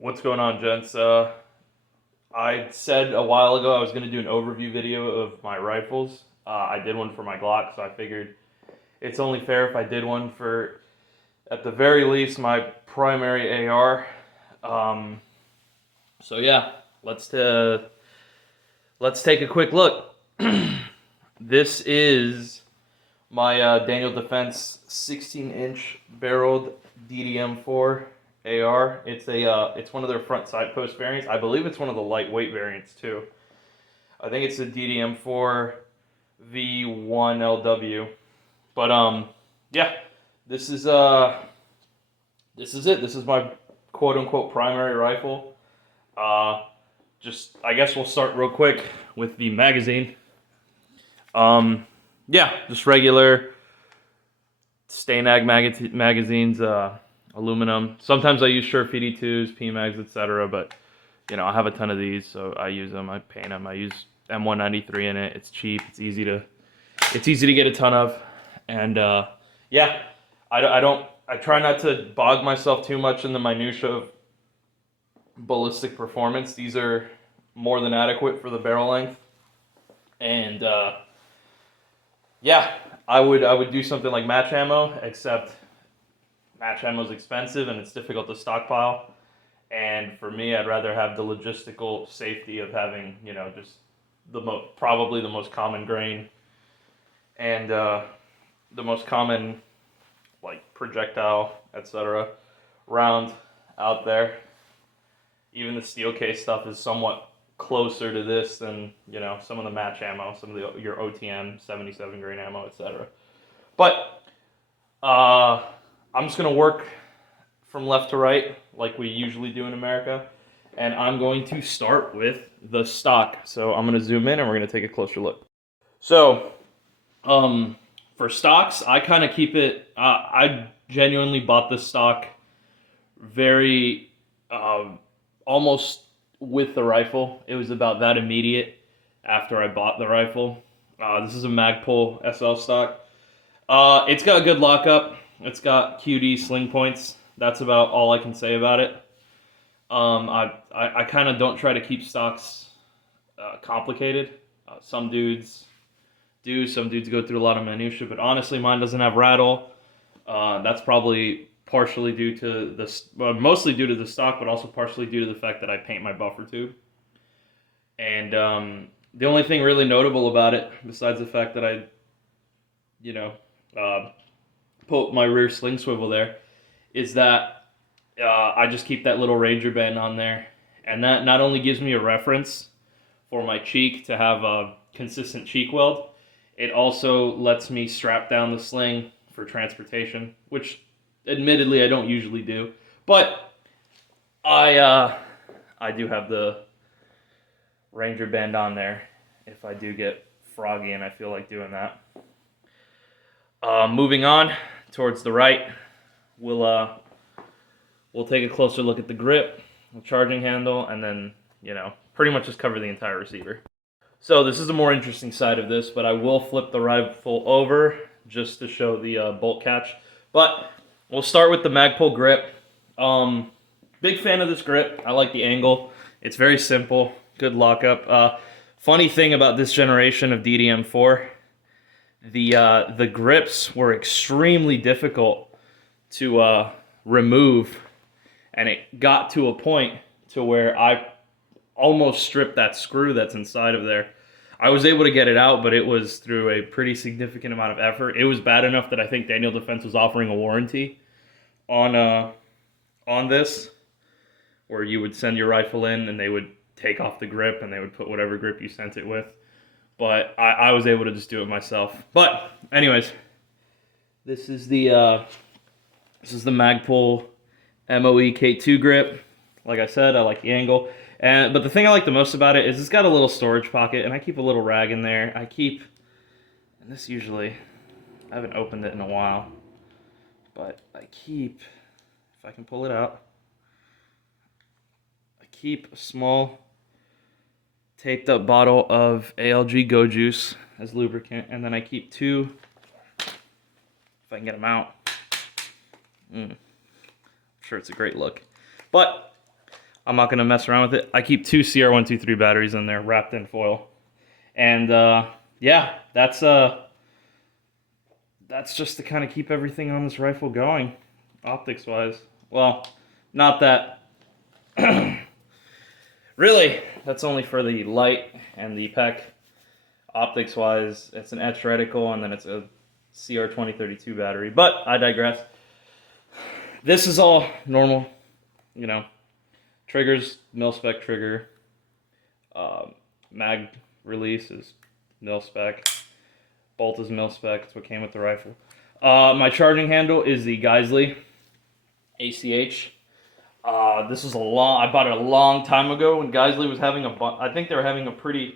What's going on, gents? I said a while ago I was going to do an overview video of my rifles. I did one for my Glock, so I figured it's only fair if I did one for, at the very least, my primary AR. So yeah, let's take a quick look. This is my Daniel Defense 16-inch barreled DDM4 AR. It's one of their front side post variants. I believe it's one of the lightweight variants too. I think it's the DDM4 V1LW. But yeah, this is it. This is my quote unquote primary rifle. I guess we'll start real quick with the magazine. Yeah, just regular Stanag magazines, aluminum. Sometimes I use Sherp PD2s, PMags, etc. But I have a ton of these, so I use them. I paint them. I use M193 in it. It's cheap. It's easy to get a ton of, and yeah, I try not to bog myself too much in the minutia of ballistic performance. These are more than adequate for the barrel length, and yeah, I would do something like match ammo, except match ammo is expensive and it's difficult to stockpile. And for me, I'd rather have the logistical safety of having just probably the most common grain and the most common projectile, etc. round out there. Even the steel case stuff is somewhat closer to this than some of the match ammo, some of your OTM 77 grain ammo, etc. But I'm just gonna work from left to right like we usually do in America, and I'm going to start with the stock. So I'm gonna zoom in and we're gonna take a closer look. So for stocks, I kind of keep it. I genuinely bought this stock very almost with the rifle. It was about that immediate after I bought the rifle. This is a Magpul SL stock. It's got a good lockup. It's got QD sling points. That's about all I can say about it. I kind of don't try to keep stocks complicated. Some dudes do. Some dudes go through a lot of minutia, but honestly, mine doesn't have rattle. That's probably partially due to mostly due to the stock, but also partially due to the fact that I paint my buffer tube. And the only thing really notable about it, besides the fact that I, put my rear sling swivel there, is that I just keep that little Ranger band on there, and that not only gives me a reference for my cheek to have a consistent cheek weld, it also lets me strap down the sling for transportation, which admittedly I don't usually do, but I do have the Ranger band on there if I do get froggy and I feel like doing that. Moving on towards the right, we'll take a closer look at the grip, the charging handle, and then pretty much just cover the entire receiver. So this is a more interesting side of this, but I will flip the rifle over just to show the bolt catch. But we'll start with the Magpul grip. Big fan of this grip. I like the angle. It's very simple, good lockup. Funny thing about this generation of DDM4, the grips were extremely difficult to remove, and it got to a point to where I almost stripped that screw that's inside of there. I was able to get it out, but it was through a pretty significant amount of effort. It was bad enough that I think Daniel Defense was offering a warranty on this, where you would send your rifle in and they would take off the grip and they would put whatever grip you sent it with. But I was able to just do it myself. But anyways, this is the Magpul MOE K2 grip. Like I said, I like the angle. But the thing I like the most about it is it's got a little storage pocket, and I keep a little rag in there. And this usually, I haven't opened it in a while, but if I can pull it out, I keep a small taped up bottle of ALG Go Juice as lubricant, and then I keep two, if I can get them out. I'm sure it's a great look. But I'm not gonna mess around with it. I keep 2 CR123 batteries in there, wrapped in foil, and yeah, that's just to kind of keep everything on this rifle going, optics wise. Well, not that. Really, that's only for the light and the PEC. Optics wise, it's an etch reticle, and then it's a CR2032 battery. But I digress. This is all normal, you know. Triggers, mil-spec trigger. Mag release is mil-spec. Bolt is mil-spec. That's what came with the rifle. My charging handle is the Geisley ACH. This was I bought it a long time ago when Geisley was having I think they were having a pretty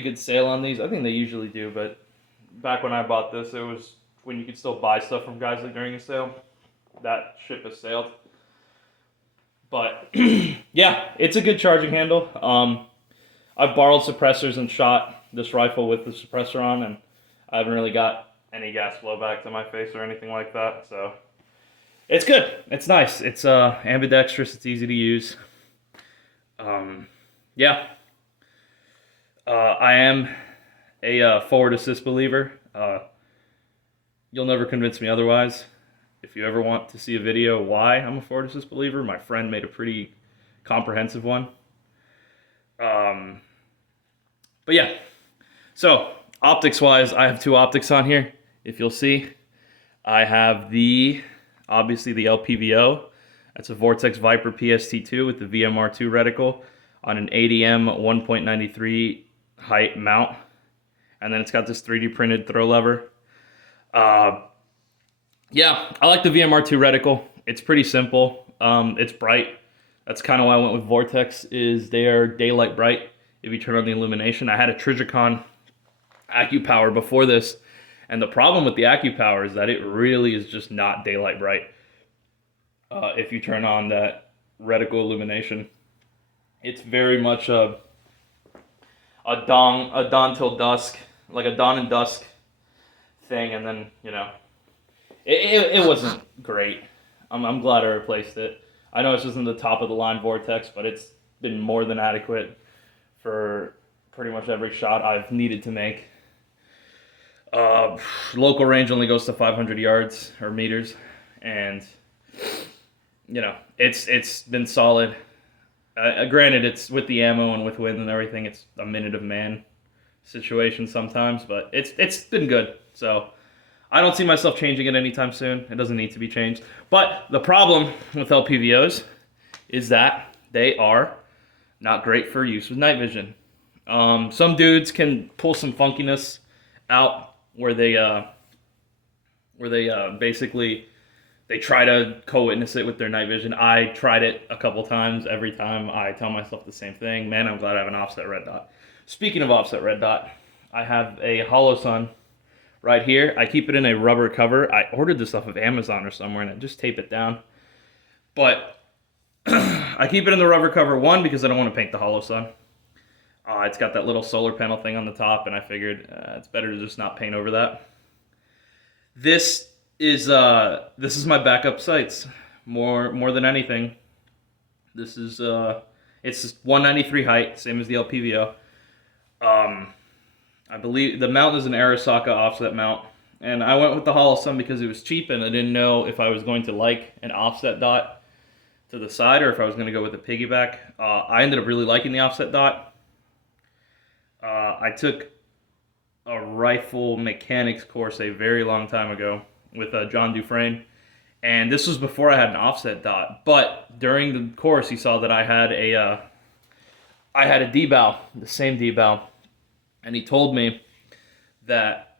good sale on these. I think they usually do, but back when I bought this, it was when you could still buy stuff from Geisley during a sale. That ship has sailed. But yeah, it's a good charging handle. I've borrowed suppressors and shot this rifle with the suppressor on, and I haven't really got any gas blowback to my face or anything like that. So it's good. It's nice. It's ambidextrous. It's easy to use. Yeah. I am a forward assist believer. You'll never convince me otherwise. If you ever want to see a video why I'm a forward assist believer, my friend made a pretty comprehensive one. But yeah, so optics wise, I have 2 optics on here. If you'll see, I have obviously the LPVO. That's a Vortex Viper PST2 with the VMR2 reticle on an ADM 1.93 height mount. And then it's got this 3D printed throw lever. Yeah, I like the VMR2 reticle. It's pretty simple. It's bright. That's kind of why I went with Vortex, is they are daylight bright if you turn on the illumination. I had a Trijicon AccuPower before this, and the problem with the AccuPower is that it really is just not daylight bright if you turn on that reticle illumination. It's very much a dawn till dusk, like a dawn and dusk thing, and then, you know, it wasn't great. I'm glad I replaced it. I know this isn't the top of the line Vortex, but it's been more than adequate for pretty much every shot I've needed to make. Local range only goes to 500 yards or meters, and you know, it's been solid. Granted, it's with the ammo and with wind and everything, it's a minute of man situation sometimes, but it's been good. So I don't see myself changing it anytime soon. It doesn't need to be changed. But the problem with LPVOs is that they are not great for use with night vision. Some dudes can pull some funkiness out where they basically they try to co-witness it with their night vision. I tried it a couple times. Every time I tell myself the same thing. Man, I'm glad I have an offset red dot. Speaking of offset red dot, I have a Holosun right here. I keep it in a rubber cover. I ordered this off of Amazon or somewhere, and I just tape it down. But I keep it in the rubber cover, one, because I don't want to paint the Holosun. It's got that little solar panel thing on the top, and I figured it's better to just not paint over that. This is my backup sights more than anything. This is it's 193 height, same as the LPVO. I believe the mount is an Arasaka offset mount, and I went with the Holosun because it was cheap, and I didn't know if I was going to like an offset dot to the side or if I was going to go with a piggyback. I ended up really liking the offset dot. I took a rifle mechanics course a very long time ago with John Dufresne, and this was before I had an offset dot. But during the course, he saw that I had a D-bow, the same D-bow, and he told me that,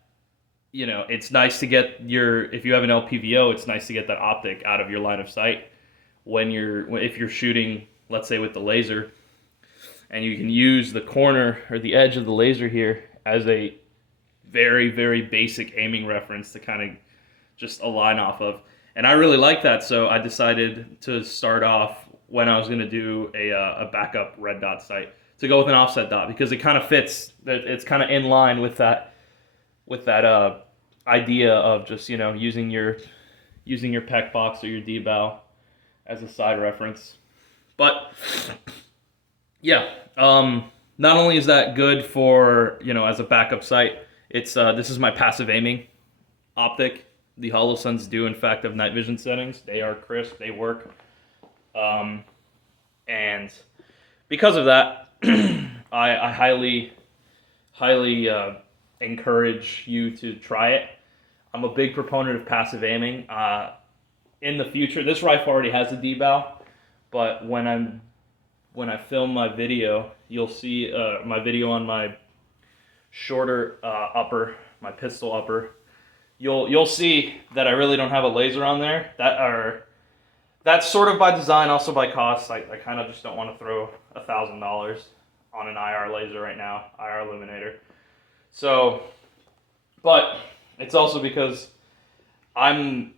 you know, it's nice to get if you have an LPVO, it's nice to get that optic out of your line of sight if you're shooting, let's say, with the laser, and you can use the corner or the edge of the laser here as a very, very basic aiming reference to kind of just align off of. And I really like that, so I decided to start off when I was going to do a backup red dot sight to go with an offset dot, because it kind of fits. It's kind of in line with that idea of just, you know, using your PEC box or your D-bow as a side reference. But yeah, not only is that good for, as a backup sight, it's this is my passive aiming optic. The Holosuns do in fact have night vision settings. They are crisp, they work. And because of that, I highly encourage you to try it. I'm a big proponent of passive aiming. In the future, this rifle already has a D-bow, but when I film my video, you'll see my video on my shorter upper, my pistol upper. You'll see that I really don't have a laser on there. That's sort of by design, also by cost. I kind of just don't want to throw $1,000 on an IR laser right now, IR illuminator. So, but it's also because I'm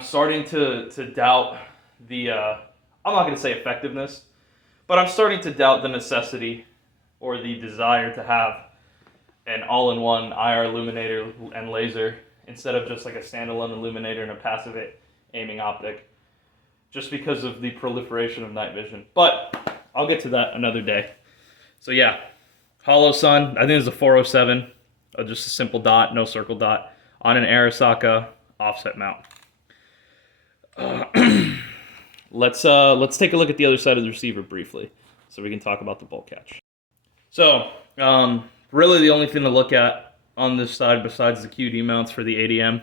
starting to doubt the I'm not going to say effectiveness, but I'm starting to doubt the necessity or the desire to have an all-in-one IR illuminator and laser instead of just like a standalone illuminator and a passive aiming optic, just because of the proliferation of night vision. But I'll get to that another day. So yeah, Holosun, I think it's a 407, just a simple dot, no circle dot, on an Arisaka offset mount. Let's take a look at the other side of the receiver briefly, so we can talk about the bolt catch. So really the only thing to look at on this side besides the QD mounts for the ADM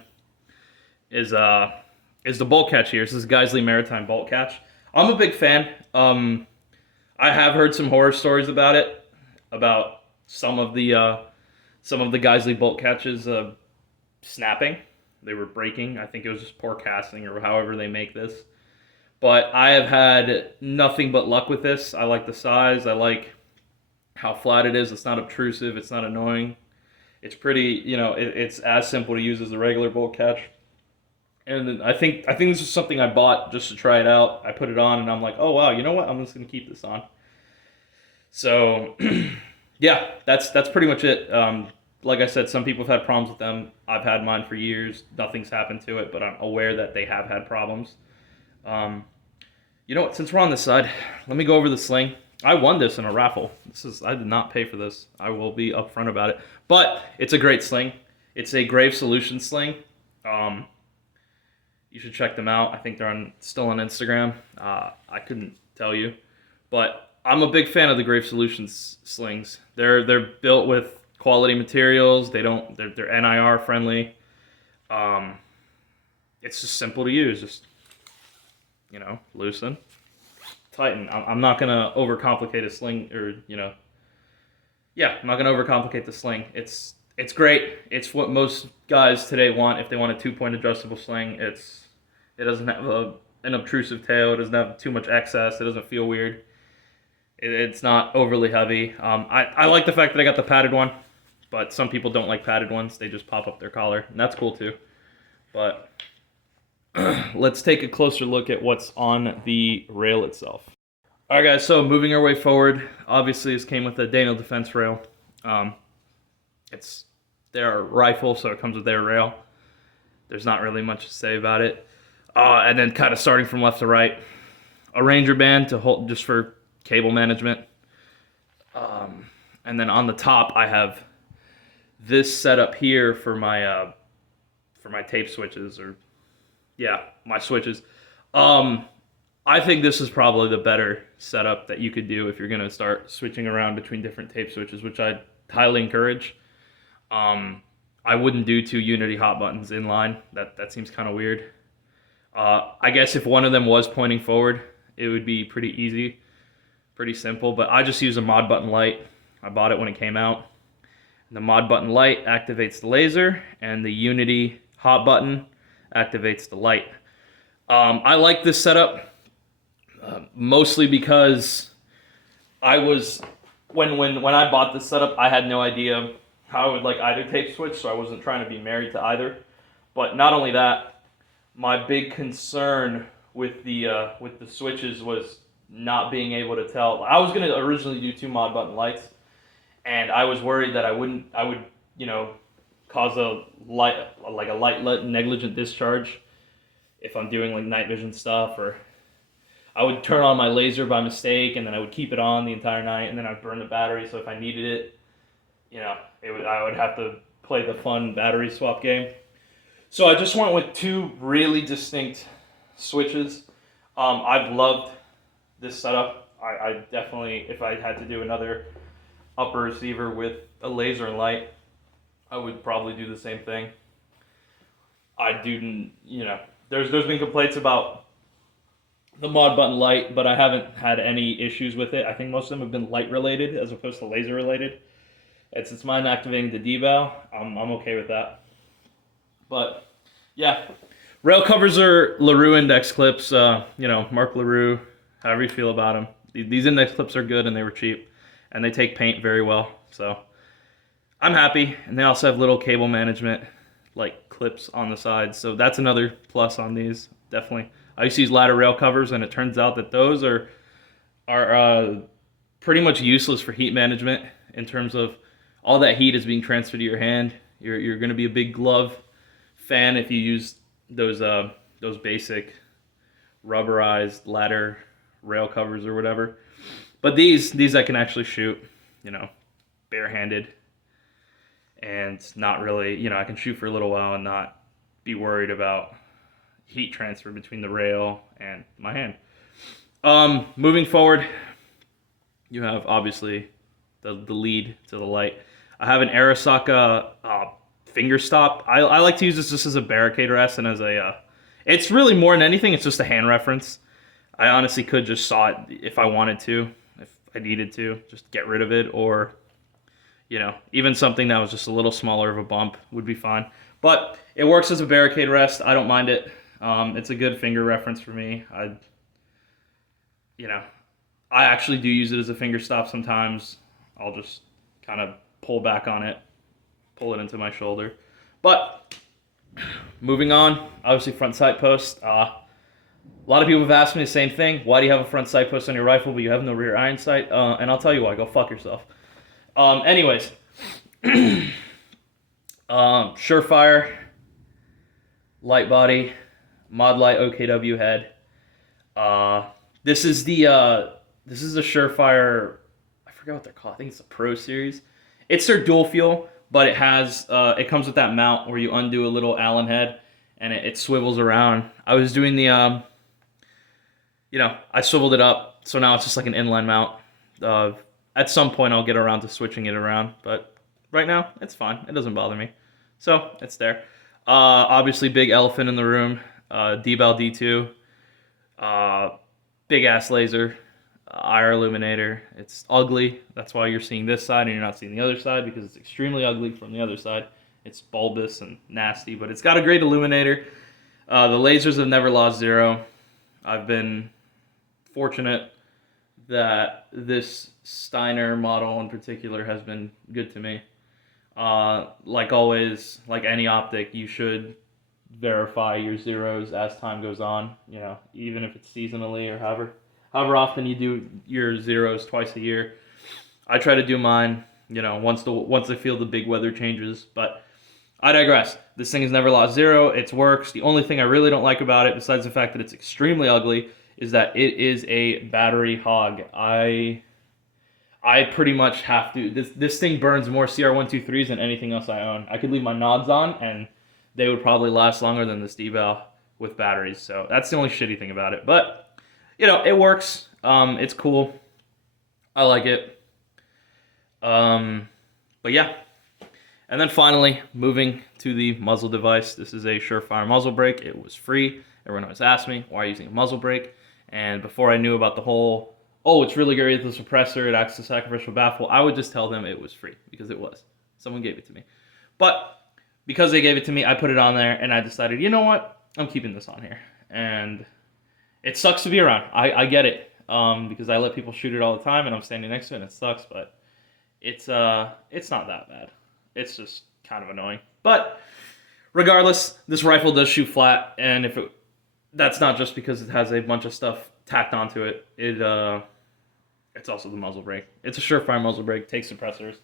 is the bolt catch here. This is Geisley Maritime bolt catch. I'm a big fan. I have heard some horror stories about it, about some of the Geisley bolt catches snapping. They were breaking. I think it was just poor casting or however they make this. But I have had nothing but luck with this. I like the size. I like how flat it is. It's not obtrusive. It's not annoying. It's pretty, it's as simple to use as the regular bolt catch. And I think this is something I bought just to try it out. I put it on and I'm like, oh wow, you know what? I'm just gonna keep this on. So yeah, that's pretty much it. Like I said, some people have had problems with them. I've had mine for years. Nothing's happened to it, but I'm aware that they have had problems. You know what? Since we're on this side, let me go over the sling. I won this in a raffle. I did not pay for this. I will be upfront about it. But it's a great sling. It's a Grave Solutions sling. You should check them out. I think they're still on Instagram. I couldn't tell you, but I'm a big fan of the Grave Solutions slings. They're built with quality materials. They're NIR friendly. It's just simple to use. Just loosen, tighten. I'm not gonna overcomplicate a sling, or I'm not gonna overcomplicate the sling. It's great. It's what most guys today want if they want a 2-point adjustable sling. It doesn't have an obtrusive tail. It doesn't have too much excess. It doesn't feel weird. It's not overly heavy. I like the fact that I got the padded one, but some people don't like padded ones. They just pop up their collar, and that's cool too. But let's take a closer look at what's on the rail itself. All right, guys, so moving our way forward, obviously this came with a Daniel Defense rail. It's their rifle, so it comes with their rail. There's not really much to say about it. And then kind of starting from left to right, a Ranger band to hold just for cable management. And then on the top, I have this setup here for my tape switches, my switches. I think this is probably the better setup that you could do if you're going to start switching around between different tape switches, which I highly encourage. I wouldn't do 2 Unity hot buttons in line. That seems kind of weird. I guess if one of them was pointing forward, it would be pretty easy, pretty simple. But I just use a mod button light. I bought it when it came out. And the mod button light activates the laser, and the Unity hot button activates the light. I like this setup mostly because when I bought this setup, I had no idea how I would like either tape switch, so I wasn't trying to be married to either. But not only that, my big concern with the switches was not being able to tell. I was going to originally do 2 mod button lights, and I was worried that I would cause a light negligent discharge if I'm doing like night vision stuff, or I would turn on my laser by mistake, and then I would keep it on the entire night, and then I'd burn the battery. So if I needed it, I would have to play the fun battery swap game. So I just went with two really distinct switches. I've loved this setup. I definitely, if I had to do another upper receiver with a laser and light, I would probably do the same thing. There's been complaints about the mod button light, but I haven't had any issues with it. I think most of them have been light related as opposed to laser related. And since mine activating the deval, I'm okay with that. But yeah, rail covers are LaRue index clips. Mark LaRue, however you feel about them. These index clips are good and they were cheap, and they take paint very well. So I'm happy. And they also have little cable management like clips on the sides. So that's another plus on these, definitely. I used to use ladder rail covers, and it turns out that those are pretty much useless for heat management in terms of all that heat is being transferred to your hand. You're going to be a big glove fan if you use those basic rubberized ladder rail covers or whatever. But these I can actually shoot, barehanded, and not really, I can shoot for a little while and not be worried about heat transfer between the rail and my hand. Moving forward, you have obviously the lead to the light. I have an Arasaka finger stop. I like to use this just as a barricade rest and as a, it's really more than anything, it's just a hand reference. I honestly could just saw it if I wanted to, if I needed to, just get rid of it, or, even something that was just a little smaller of a bump would be fine. But it works as a barricade rest. I don't mind it. It's a good finger reference for me. I actually do use it as a finger stop sometimes. I'll just kind of pull back on it, pull it into my shoulder. But moving on, obviously front sight post. A lot of people have asked me the same thing. Why do you have a front sight post on your rifle, but you have no rear iron sight? And I'll tell you why. Go fuck yourself. Anyways, Surefire, light body, Mod Light OKW head. This is the Surefire. I forgot what they're called. I think it's the Pro Series. It's their dual fuel, but it has it comes with that mount where you undo a little Allen head and it swivels around. I was doing the I swiveled it up, so now it's just like an inline mount. At some point I'll get around to switching it around, but right now it's fine. It doesn't bother me. So it's there. Obviously big elephant in the room. D-Bell D2. Big ass laser. IR illuminator. It's ugly. That's why you're seeing this side and you're not seeing the other side, because it's extremely ugly from the other side. It's bulbous and nasty, but it's got a great illuminator. The lasers have never lost zero. I've been fortunate that this Steiner model in particular has been good to me. Like always, like any optic, you should verify your zeros as time goes on. Even if it's seasonally or however often you do your zeros twice a year. I try to do mine, once I feel the big weather changes. But I digress. This thing has never lost zero. It works. The only thing I really don't like about it, besides the fact that it's extremely ugly, is that it is a battery hog. I pretty much have to. This thing burns more CR123s than anything else I own. I could leave my nods on, and they would probably last longer than this D-Bell with batteries. So that's the only shitty thing about it. But, it works. It's cool. I like it. But yeah. And then finally, moving to the muzzle device. This is a Surefire muzzle brake. It was free. Everyone always asked me, why are you using a muzzle brake? And before I knew about the whole, it's really great with the suppressor, it acts as a sacrificial baffle, I would just tell them it was free, because it was. Someone gave it to me. But because they gave it to me, I put it on there, and I decided, you know what? I'm keeping this on here. And it sucks to be around. I get it, because I let people shoot it all the time, and I'm standing next to it, and it sucks, but it's not that bad. It's just kind of annoying. But regardless, this rifle does shoot flat, and that's not just because it has a bunch of stuff tacked onto it. It's also the muzzle brake. It's a Surefire muzzle brake. Takes suppressors.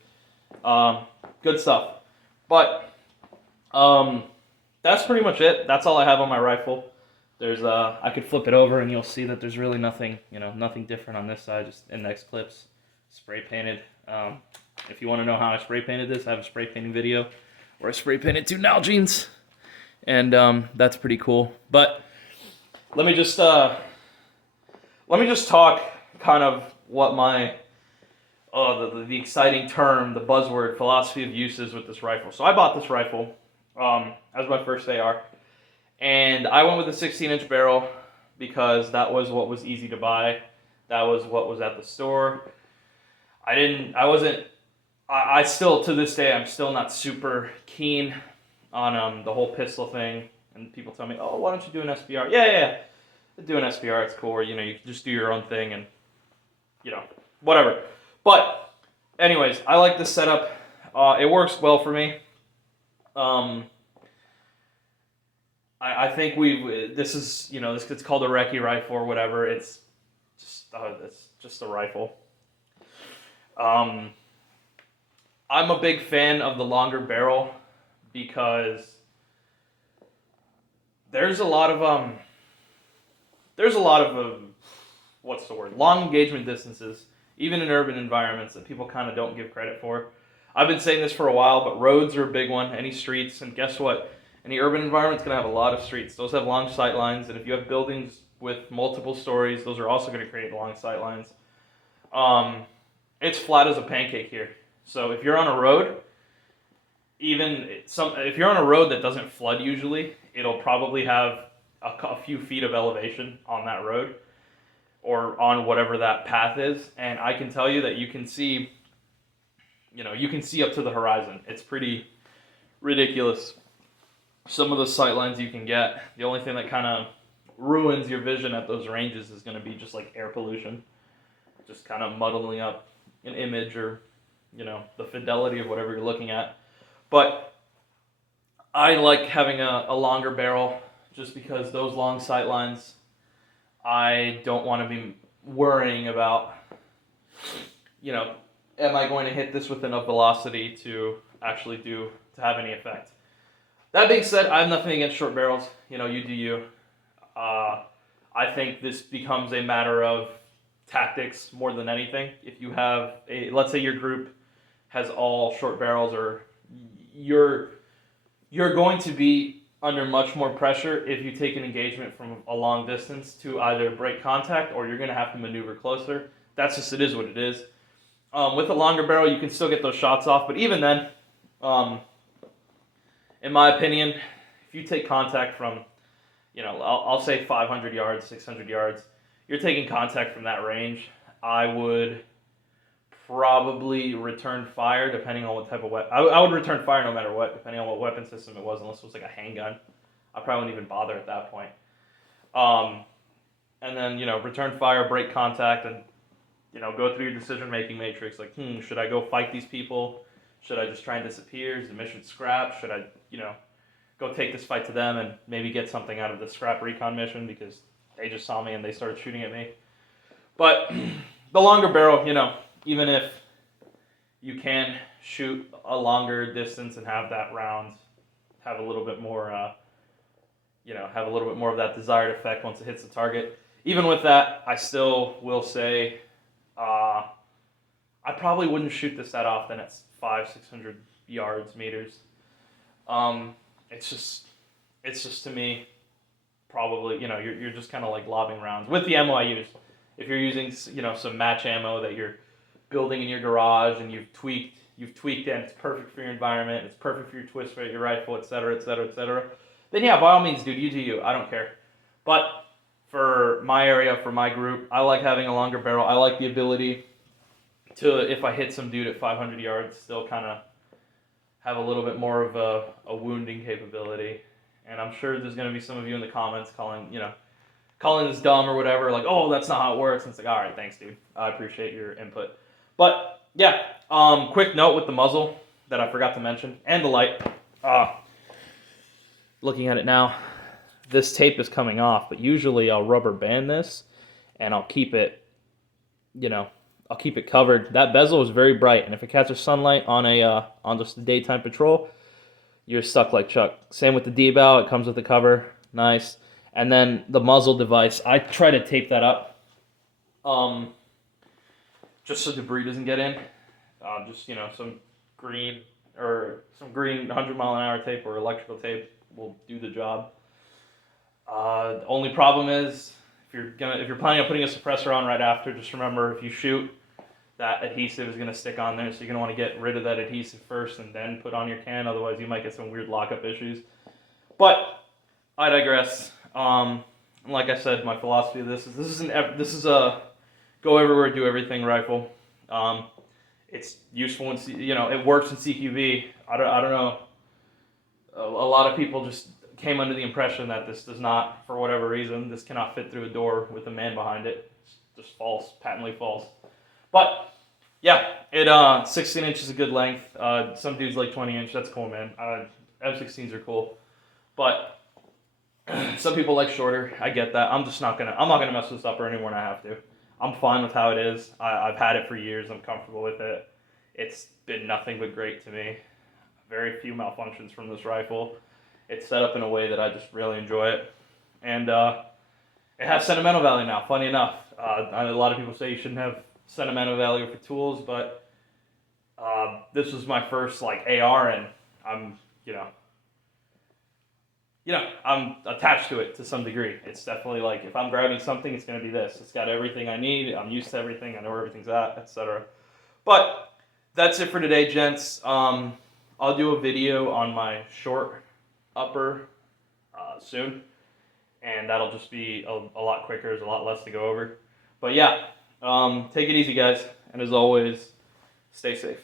Good stuff. But that's pretty much it. That's all I have on my rifle. There's I could flip it over and you'll see that there's really nothing, nothing different on this side, just index clips, spray painted. If you want to know how I spray painted this, I have a spray painting video where I spray painted 2 Nalgene's, and that's pretty cool. But let me just talk kind of what my the exciting term, the buzzword, philosophy of use is with this rifle. So I bought this rifle as my first AR, and I went with a 16-inch barrel because that was what was easy to buy. That was what was at the store. I still, to this day, I'm still not super keen on the whole pistol thing. And people tell me, oh, why don't you do an SBR? Yeah. Do an SBR, it's cool. You can just do your own thing and, whatever. But, anyways, I like this setup. It works well for me. I think this is, this gets called a recce rifle or whatever. It's just a rifle. I'm a big fan of the longer barrel because there's a lot of what's the word? Long engagement distances, even in urban environments, that people kind of don't give credit for. I've been saying this for a while, but roads are a big one. Any streets, and guess what? Any urban environment's going to have a lot of streets. Those have long sight lines, and if you have buildings with multiple stories, those are also going to create long sight lines. It's flat as a pancake here. So if you're on a road, if you're on a road that doesn't flood usually, it'll probably have a few feet of elevation on that road or on whatever that path is. And I can tell you that you can see up to the horizon. It's pretty ridiculous. Some of the sight lines you can get. The only thing that kind of ruins your vision at those ranges is going to be just like air pollution. Just kind of muddling up an image or, the fidelity of whatever you're looking at. But I like having a longer barrel just because those long sight lines, I don't want to be worrying about, am I going to hit this with enough velocity to actually to have any effect? That being said, I have nothing against short barrels. You do you. I think this becomes a matter of tactics more than anything. If you have let's say your group has all short barrels, or you're going to be under much more pressure if you take an engagement from a long distance to either break contact or you're going to have to maneuver closer. It is what it is. With a longer barrel, you can still get those shots off, but even then, in my opinion, if you take contact from, I'll say 500 yards, 600 yards, you're taking contact from that range, I would probably return fire depending on what type of weapon. I would return fire no matter what, depending on what weapon system it was, unless it was like a handgun. I probably wouldn't even bother at that point. And then, return fire, break contact, and, go through your decision-making matrix. Like, should I go fight these people? Should I just try and disappear? Is the mission scrap? Should I, go take this fight to them and maybe get something out of the scrap recon mission because they just saw me and they started shooting at me? But the longer barrel, even if you can shoot a longer distance and have that round have a little bit more, have a little bit more of that desired effect once it hits the target. Even with that, I still will say I probably wouldn't shoot this that often at 500-600 yards, meters. It's just to me, probably, you're just kind of like lobbing rounds with the ammo I use. If you're using, some match ammo that you're building in your garage and you've tweaked it and it's perfect for your environment, it's perfect for your twist rate, your rifle, etc., then yeah, by all means, dude, you do you. I don't care. But for my area, for my group, I like having a longer barrel. I like the ability to, if I hit some dude at 500 yards, still kind of have a little bit more of a wounding capability. And I'm sure there's going to be some of you in the comments calling this dumb or whatever, like, oh, that's not how it works. And it's like, all right, thanks, dude. I appreciate your input. But yeah, quick note with the muzzle that I forgot to mention, and the light. Looking at it now, this tape is coming off, but usually I'll rubber band this and I'll keep it, I'll keep it covered. That bezel is very bright, and if it catches sunlight on just a daytime patrol, you're stuck like Chuck. Same with the D-bow, it comes with the cover, nice. And then the muzzle device, I try to tape that up, just so debris doesn't get in. Just, you know, some green 100-mile-an-hour tape or electrical tape will do the job. The only problem is if you're planning on putting a suppressor on right after, just remember if you shoot, that adhesive is going to stick on there, so you're going to want to get rid of that adhesive first and then put on your can. Otherwise, you might get some weird lockup issues. But I digress. Like I said, my philosophy of this is a go everywhere, do everything rifle. It's useful in it works in CQB. I don't know. A lot of people just came under the impression that this does not, for whatever reason, this cannot fit through a door with a man behind it. It's just false, patently false. But yeah, 16 inch is a good length. Some dudes like 20 inch. That's cool, man. M16s are cool, but some people like shorter. I get that. I'm not gonna mess this up or any more than I have to. I'm fine with how it is. I've had it for years. I'm comfortable with it. It's been nothing but great to me. Very few malfunctions from this rifle. It's set up in a way that I just really enjoy it, and it has sentimental value now. Funny enough, a lot of people say you shouldn't have sentimental value for tools, but this was my first like AR, and I'm I'm attached to it to some degree. It's definitely like if I'm grabbing something, it's gonna be this. It's got everything I need. I'm used to everything. I know where everything's at, etc. But that's it for today, gents. I'll do a video on my short upper soon, and that'll just be a lot quicker. There's a lot less to go over. But yeah, take it easy, guys, and as always, stay safe.